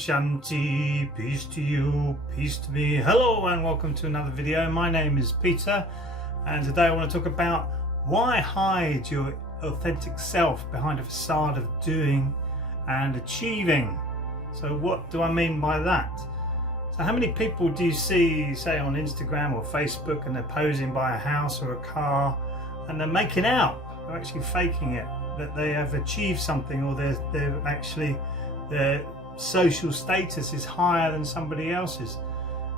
Shanti, peace to you, peace to me. Hello and welcome to another video. My name is Peter and today I want to talk about why hide your authentic self behind a facade of doing and achieving. So what do I mean by that? So how many people do you see, say on Instagram or Facebook, and they're posing by a house or a car and they're making out, they're actually faking it, that they have achieved something, or they're actually, their social status is higher than somebody else's.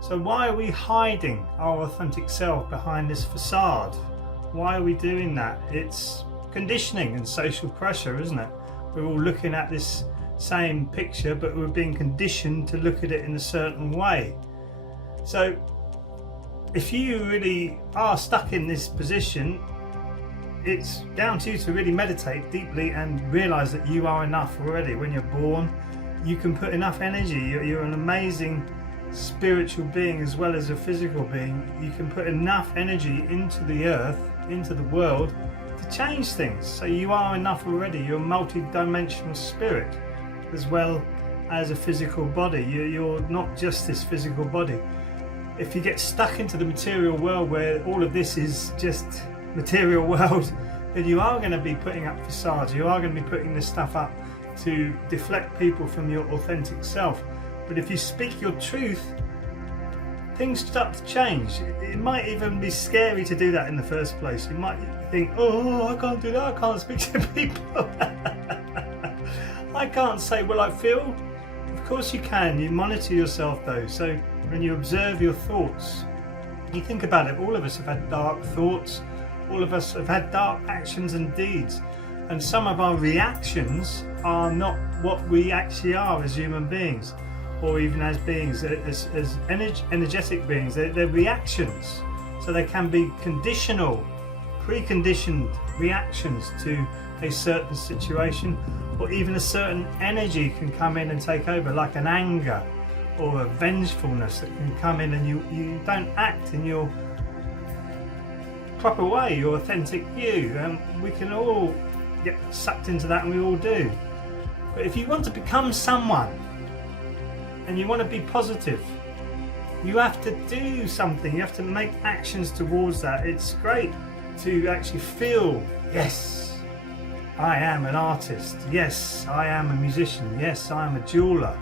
So why are we hiding our authentic self behind this facade? Why are we doing that? It's conditioning and social pressure, isn't it? We're all looking at this same picture, but we're being conditioned to look at it in a certain way. So if you really are stuck in this position, it's down to you to really meditate deeply and realize that you are enough already. When you're born, you can put enough energy. You're an amazing spiritual being as well as a physical being. You can put enough energy into the earth, into the world, to change things. So you are enough already. You're a multi-dimensional spirit as well as a physical body. You're not just this physical body. If you get stuck into the material world where all of this is just material world, then you are going to be putting up facades. You are going to be putting this stuff up to deflect people from your authentic self. But if you speak your truth, things start to change. It might even be scary to do that in the first place. You might think, oh, I can't do that, I can't speak to people. I can't say what I feel. Of course you can. You monitor yourself though. So when you observe your thoughts, you think about it. All of us have had dark thoughts. All of us have had dark actions and deeds. And some of our reactions are not what we actually are as human beings, or even as beings, as energetic beings. They're reactions. So they can be conditional, preconditioned reactions to a certain situation, or even a certain energy can come in and take over, like an anger or a vengefulness that can come in, and you don't act in your proper way, your authentic you. We can all get sucked into that, and we all do. But if you want to become someone and you want to be positive, you have to do something. You have to make actions towards that. It's great to actually feel, yes, I am an artist. Yes, I am a musician. Yes, I am a jeweler.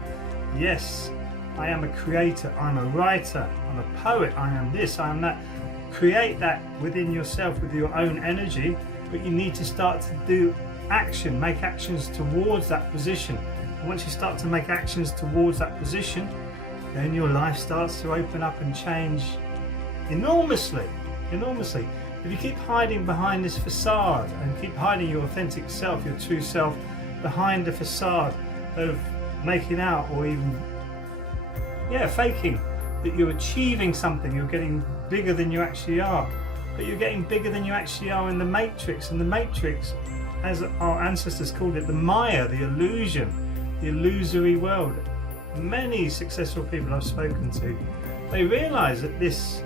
Yes, I am a creator. I'm a writer. I'm a poet. I am this, I am that. Create that within yourself with your own energy, but you need to start to do action, make actions towards that position. And once you start to make actions towards that position, then your life starts to open up and change enormously, enormously. If you keep hiding behind this facade and keep hiding your authentic self, your true self, behind the facade of making out, or even faking that you're achieving something, you're getting bigger than you actually are, but you're getting bigger than you actually are in the matrix. And the matrix, as our ancestors called it, the Maya, the illusion, the illusory world. Many successful people I've spoken to, they realize that this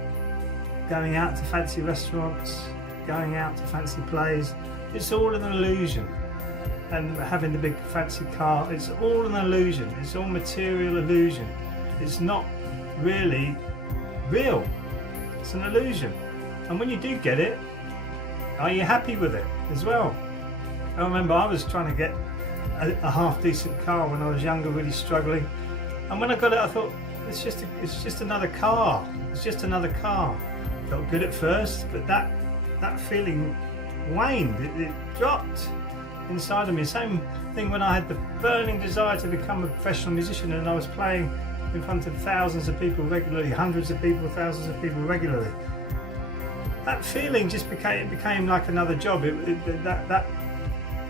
going out to fancy restaurants, going out to fancy plays, it's all an illusion. And having the big fancy car, it's all an illusion. It's all material illusion. It's not really real. It's an illusion. And when you do get it, are you happy with it as well? I remember I was trying to get a half decent car when I was younger, really struggling. And when I got it, I thought, it's just another car. It's just another car. Felt good at first, but that feeling waned. It dropped inside of me. Same thing when I had the burning desire to become a professional musician, and I was playing in front of thousands of people regularly, hundreds of people, thousands of people regularly. That feeling just became like another job. That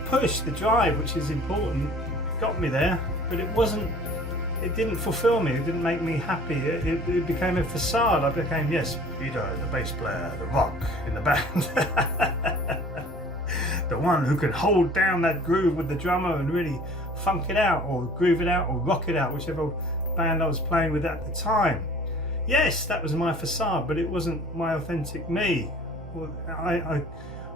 push, the drive, which is important, got me there, but it didn't fulfill me. It didn't make me happy. It became a facade. I became, yes, Peter, the bass player, the rock in the band. The one who can hold down that groove with the drummer and really funk it out, or groove it out, or rock it out, whichever band I was playing with at the time. Yes, that was my facade, but it wasn't my authentic me. I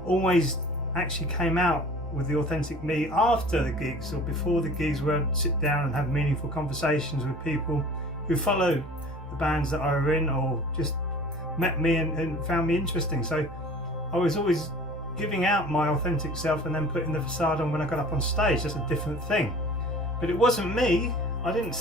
always actually came out with the authentic me after the gigs or before the gigs, where I'd sit down and have meaningful conversations with people who follow the bands that I were in or just met me and found me interesting. So I was always giving out my authentic self and then putting the facade on when I got up on stage. That's a different thing. But it wasn't me. I didn't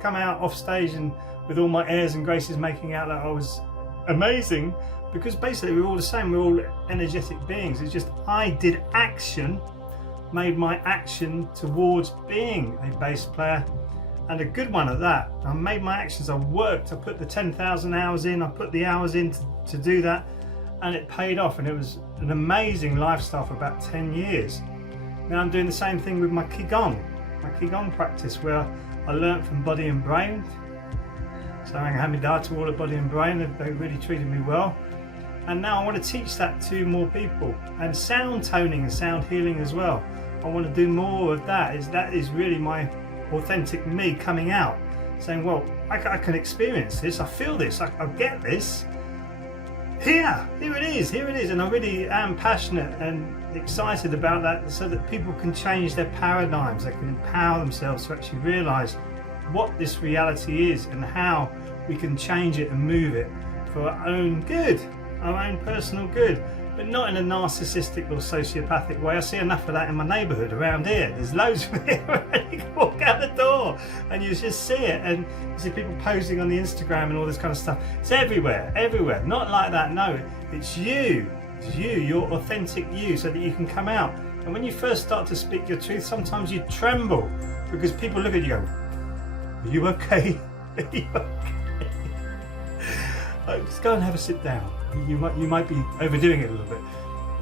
come out off stage and with all my airs and graces making out that I was amazing, because basically we're all the same. We're all energetic beings. It's just I did action, made my action towards being a bass player, and a good one at that. I made my actions. I worked. I put the 10,000 hours in. I put the hours in to do that, and it paid off. And it was an amazing lifestyle for about 10 years. Now I'm doing the same thing with my Qigong practice, where I learnt from body and brain. So Hamida to all of body and brain. They really treated me well. And now I want to teach that to more people, and sound toning and sound healing as well. I want to do more of that. That is really my authentic me coming out, saying, well, I can experience this, I feel this, I get this. Here it is, and I really am passionate and excited about that, so that people can change their paradigms. They can empower themselves to actually realise what this reality is and how we can change it and move it for our own good, our own personal good, but not in a narcissistic or sociopathic way. I see enough of that in my neighbourhood around here. There's loads of it. You can walk out the door and you just see it, and you see people posing on the Instagram and all this kind of stuff. It's everywhere. Not like that, no. It's you, your authentic you, so that you can come out. And when you first start to speak your truth, sometimes you tremble because people look at you and go, are you okay? Are you okay? Just go and have a sit down. You might be overdoing it a little bit.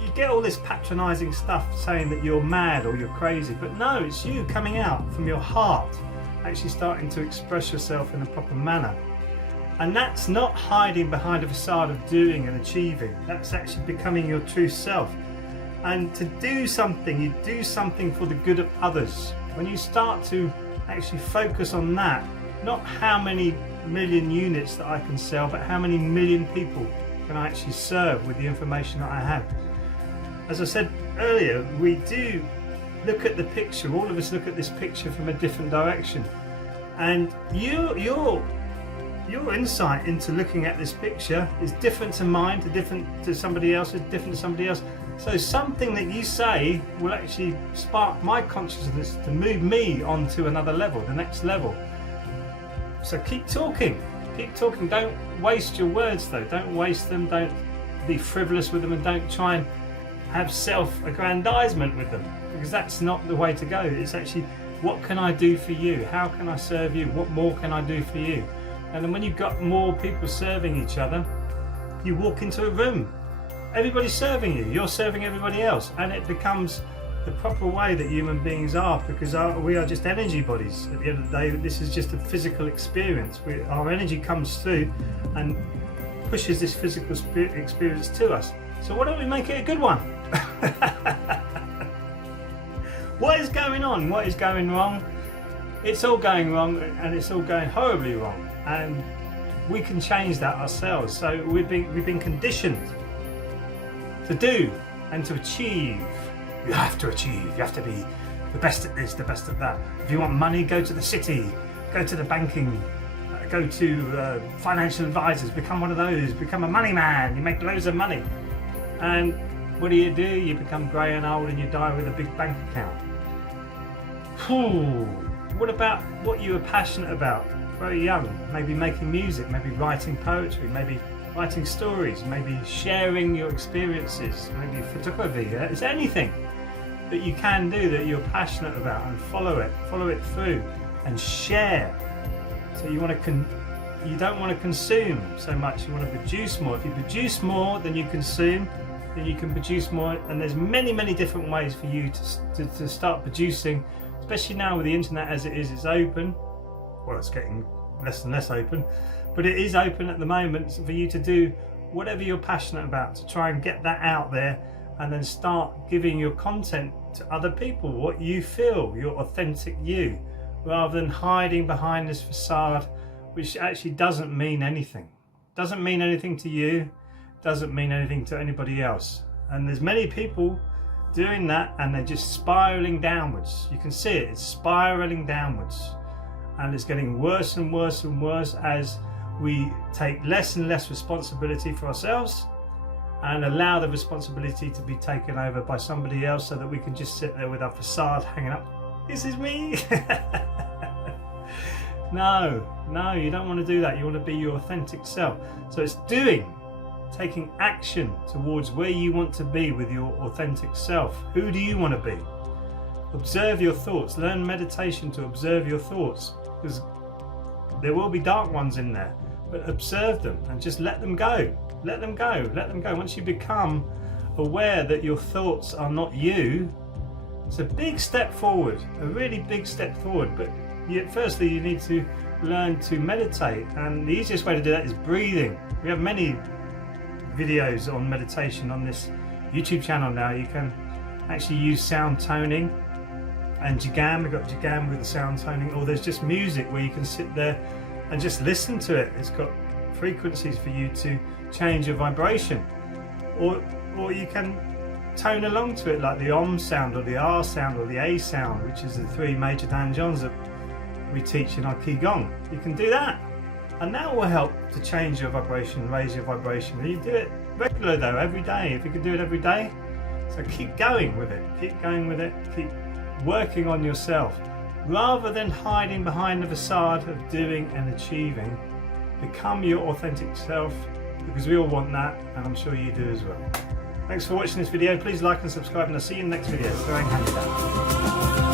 You get all this patronising stuff saying that you're mad or you're crazy, but no, it's you coming out from your heart, actually starting to express yourself in a proper manner. And that's not hiding behind a facade of doing and achieving. That's actually becoming your true self. And to do something, you do something for the good of others. When you start to actually focus on that, not how many million units that I can sell, but how many million people can I actually serve with the information that I have. As I said earlier, we do look at the picture, all of us look at this picture from a different direction, and your insight into looking at this picture is different to mine, different to somebody else, different to somebody else. So something that you say will actually spark my consciousness to move me on to another level, the next level. So keep talking, don't waste your words though, don't waste them, don't be frivolous with them, and don't try and have self-aggrandizement with them, because that's not the way to go. It's actually, what can I do for you? How can I serve you? What more can I do for you? And then when you've got more people serving each other, you walk into a room, everybody's serving you, you're serving everybody else, and it becomes the proper way that human beings are, because we are just energy bodies. At the end of the day, this is just a physical experience. Our energy comes through and pushes this physical experience to us. So why don't we make it a good one? What is going on? What is going wrong? It's all going wrong, and it's all going horribly wrong, and we can change that ourselves. So we've been conditioned to do and to achieve. You have to achieve, you have to be the best at this, the best at that. If you want money, go to the city, go to the banking, go to financial advisors, become one of those, become a money man, you make loads of money. And what do? You become grey and old and you die with a big bank account. What about what you were passionate about very young? Maybe making music, maybe writing poetry, maybe writing stories, maybe sharing your experiences, maybe photography. It's anything that you can do that you're passionate about, and follow it through and share. So you don't want to consume so much, you want to produce more. If you produce more than you consume, then you can produce more, and there's many different ways for you to start producing, especially now with the internet as it is. It's open. Well, it's getting less and less open, but it is open at the moment for you to do whatever you're passionate about, to try and get that out there, and then start giving your content to other people, what you feel, your authentic you, rather than hiding behind this facade, which actually doesn't mean anything. Doesn't mean anything to you, doesn't mean anything to anybody else. And there's many people doing that, and they're just spiraling downwards. You can see it, it's spiraling downwards, and it's getting worse and worse and worse as we take less and less responsibility for ourselves and allow the responsibility to be taken over by somebody else, so that we can just sit there with our facade hanging up. This is me. No, you don't want to do that. You want to be your authentic self. So it's taking action towards where you want to be with your authentic self. Who do you want to be? Observe your thoughts. Learn meditation to observe your thoughts, because there will be dark ones in there, but observe them and just let them go. Let them go. Let them go. Once you become aware that your thoughts are not you, it's a big step forward, a really big step forward. But firstly, you need to learn to meditate, and the easiest way to do that is breathing. We have many videos on meditation on this YouTube channel now. You can actually use sound toning and Qigong. We've got Qigong with the sound toning, or there's just music where you can sit there and just listen to it. It's got frequencies for you to change your vibration, or you can tone along to it, like the Om sound or the R sound or the A sound, which is the 3 major danjons that we teach in our Qigong. You can do that, and that will help to change your vibration, raise your vibration. And you do it regularly though, every day, if you can do it every day. So keep going with it, keep going with it, keep working on yourself, rather than hiding behind the facade of doing and achieving. Become your authentic self, because we all want that, and I'm sure you do as well. Thanks for watching this video. Please like and subscribe, and I'll see you in the next video. Throwing hands down.